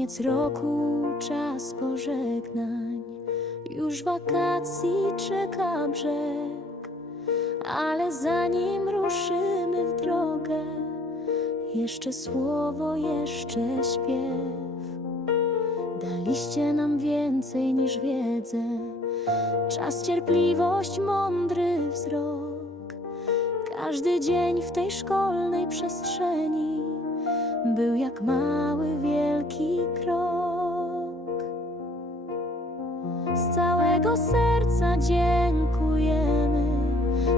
Koniec roku, czas pożegnań. Już wakacji czeka brzeg, ale zanim ruszymy w drogę, jeszcze słowo, jeszcze śpiew. Daliście nam więcej niż wiedzę, czas, cierpliwość, mądry wzrok. Każdy dzień w tej szkolnej przestrzeni był jak mały, wielki krok. Z całego serca dziękujemy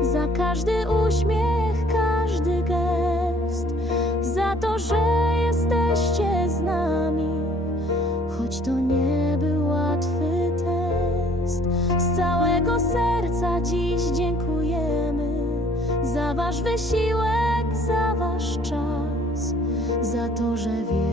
za każdy uśmiech, każdy gest, za to, że jesteście z nami, choć to nie był łatwy test. Z całego serca dziś dziękujemy za wasz wysiłek, za wasz za to, że wierzyliście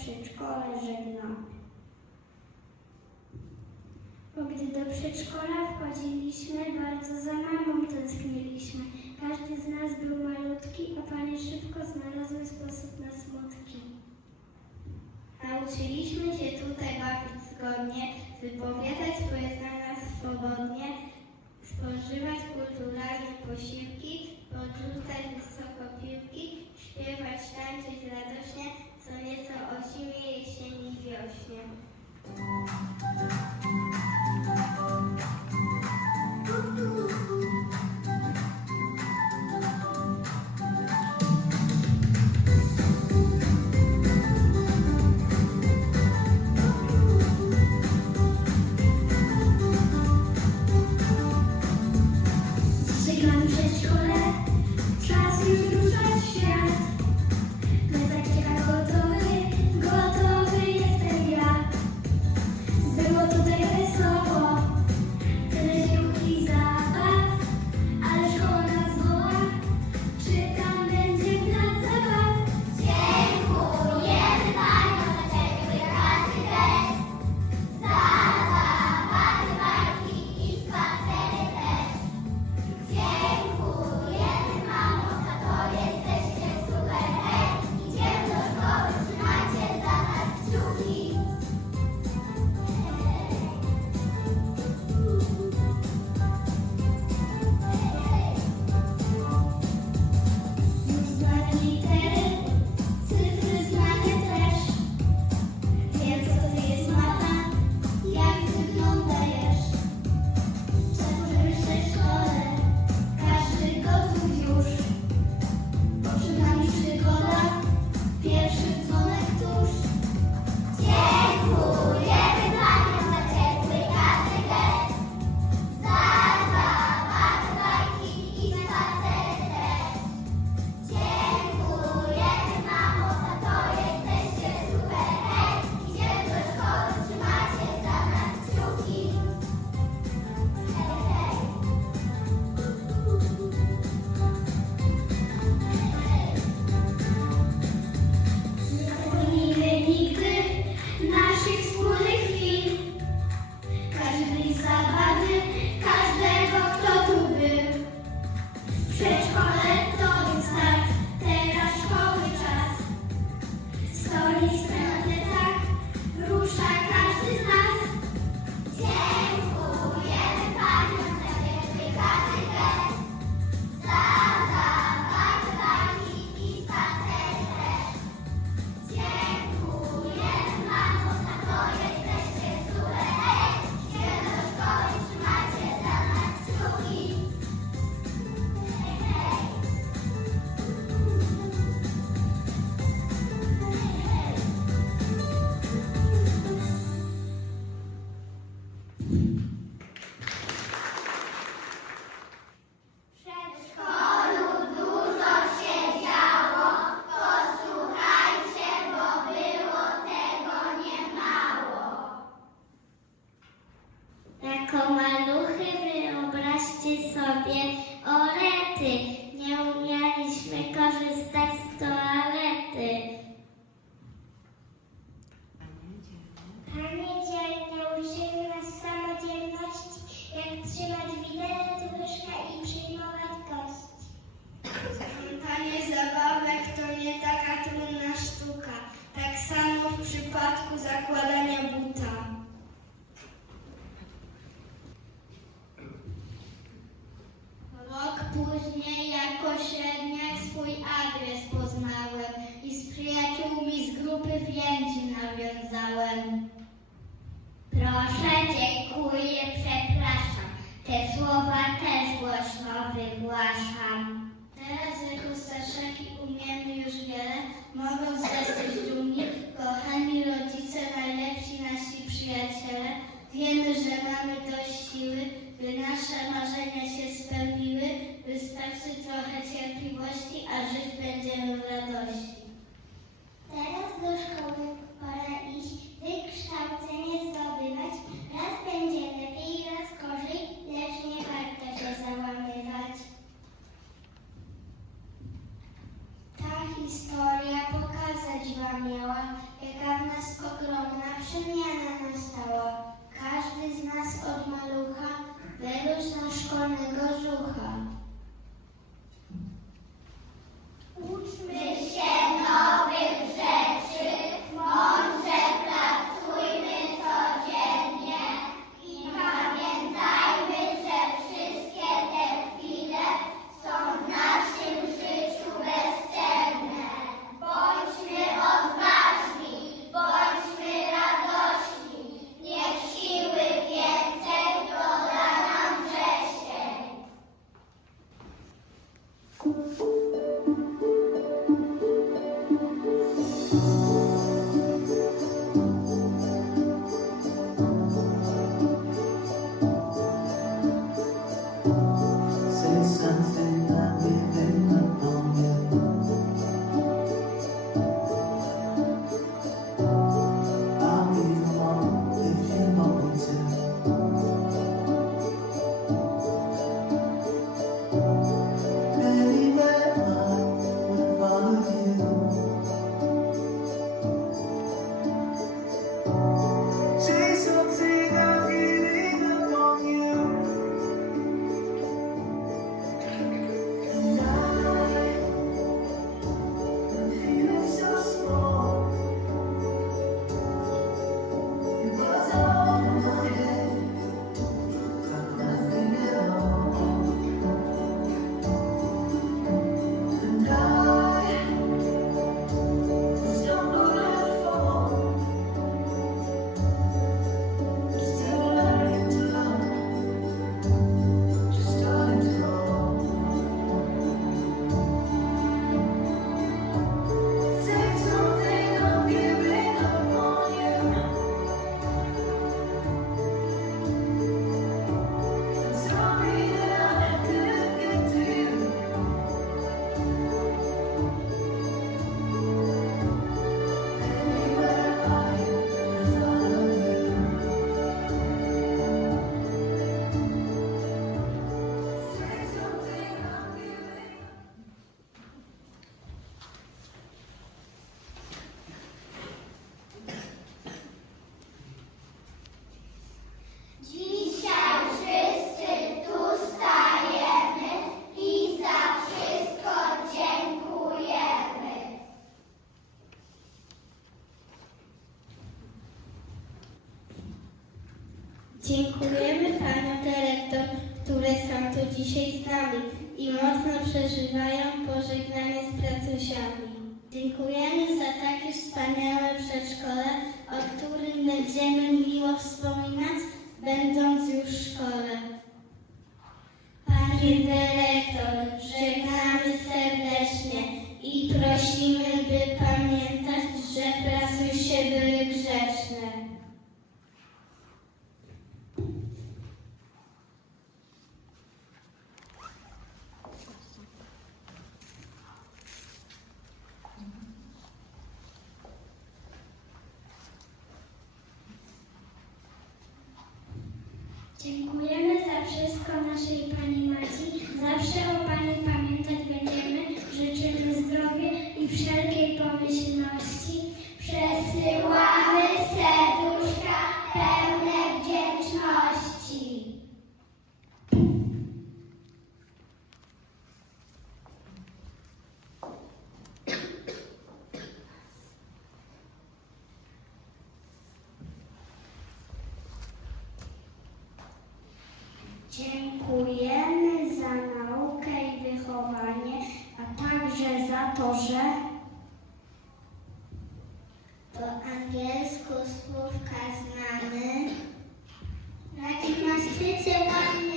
Przedszkole żegnamy. Bo gdy do przedszkola wchodziliśmy, bardzo za mamą tęskniliśmy. Każdy z nas był malutki, a panie szybko znalazły sposób na smutki. Nauczyliśmy się tutaj bawić zgodnie, wypowiadać swoje znania swobodnie, spożywać kulturalnie posiłki, podrzucać wysoko piłki, śpiewać, tańczyć radośnie, co nieco o zimie, jesieni i wiośnie. grupy więzi nawiązałem. Proszę, dziękuję, przepraszam, te słowa też głośno wygłaszam. Teraz jako starszaki umiemy już wiele, mogąc jesteś dumni, kochani rodzice, najlepsi nasi przyjaciele. Wiemy, że mamy dość siły, by nasze marzenia się spełniły. Wystarczy trochę cierpliwości, a żyć będziemy w radości. Teraz do szkoły pora iść, wykształcenie zdobywać. Raz będzie lepiej, raz gorzej, lecz nie warto się załamywać. Ta historia pokazać Wam miała, jaka w nas ogromna przemiana nastała. Każdy z nas od malucha wyrósł na szkolnego angielsku słówka znamy. Na gimnastyce mamy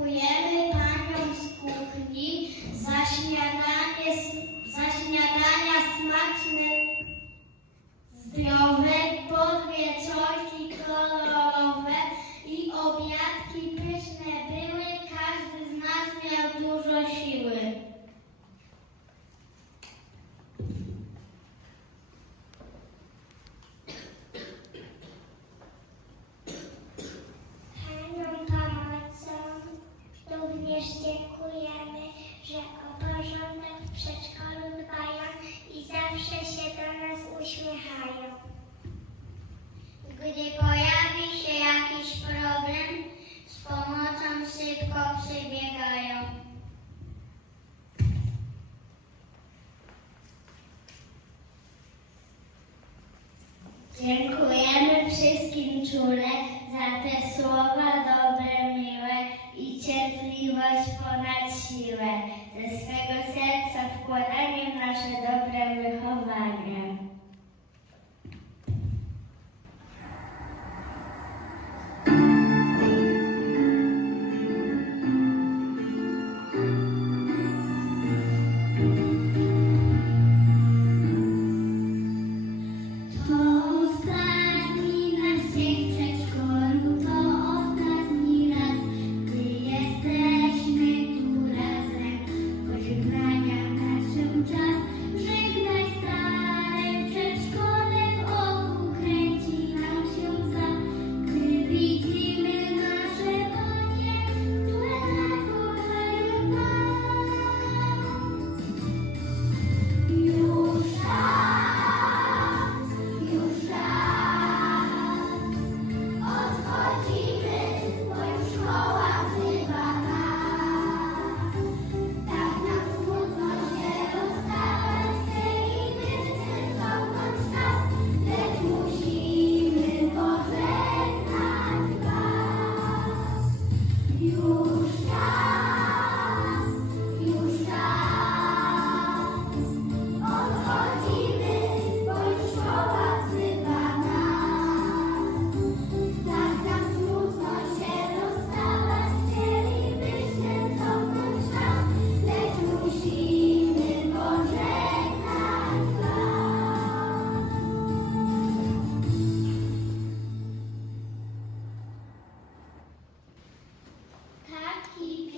Julián. ze swego serca wkładaniem nasze dobre wychowanie.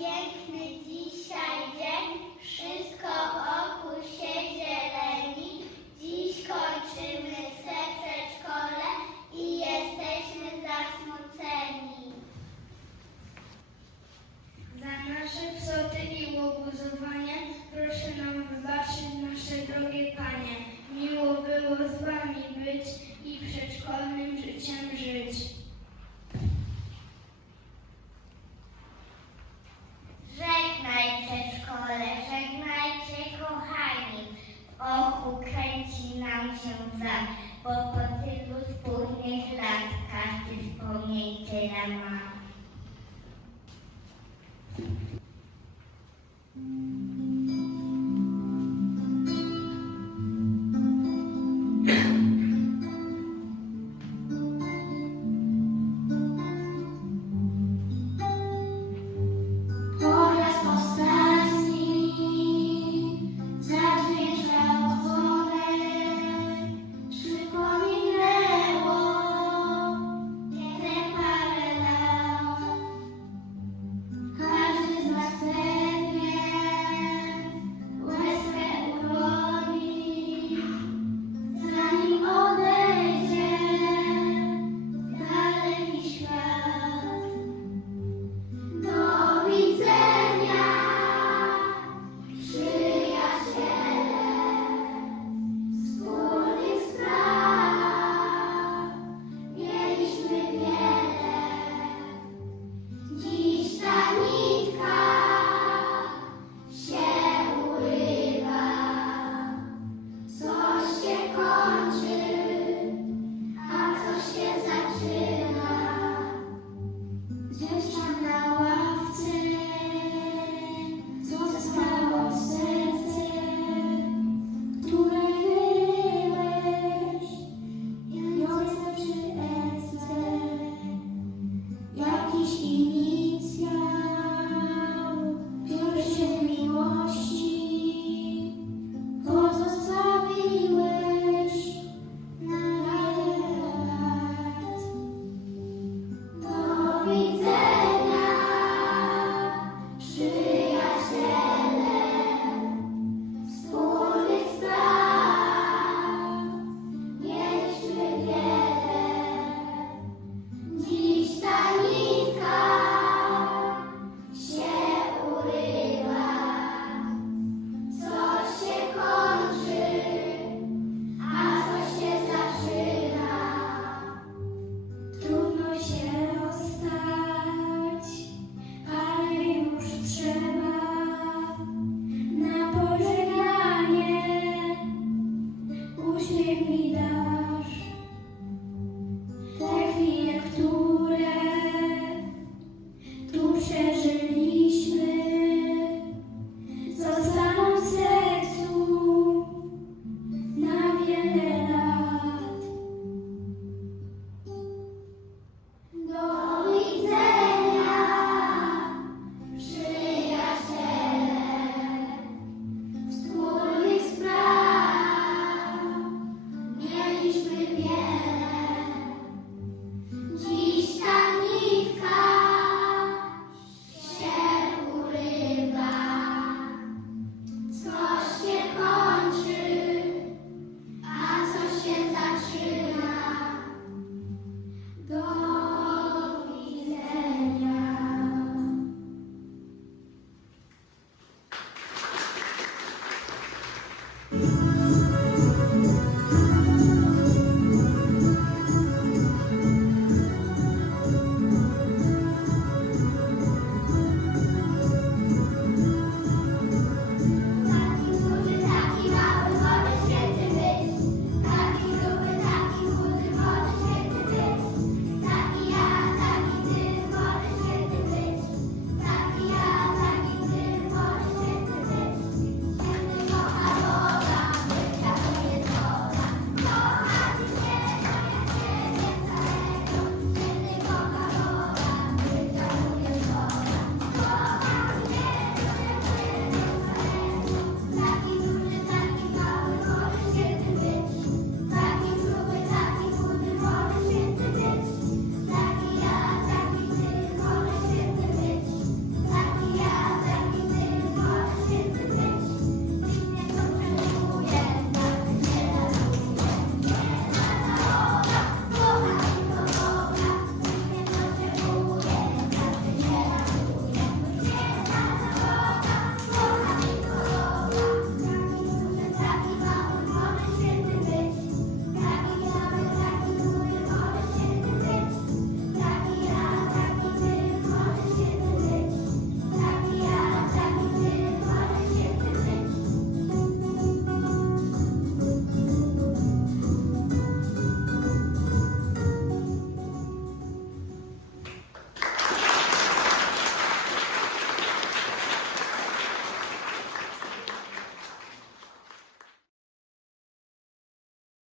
Yeah.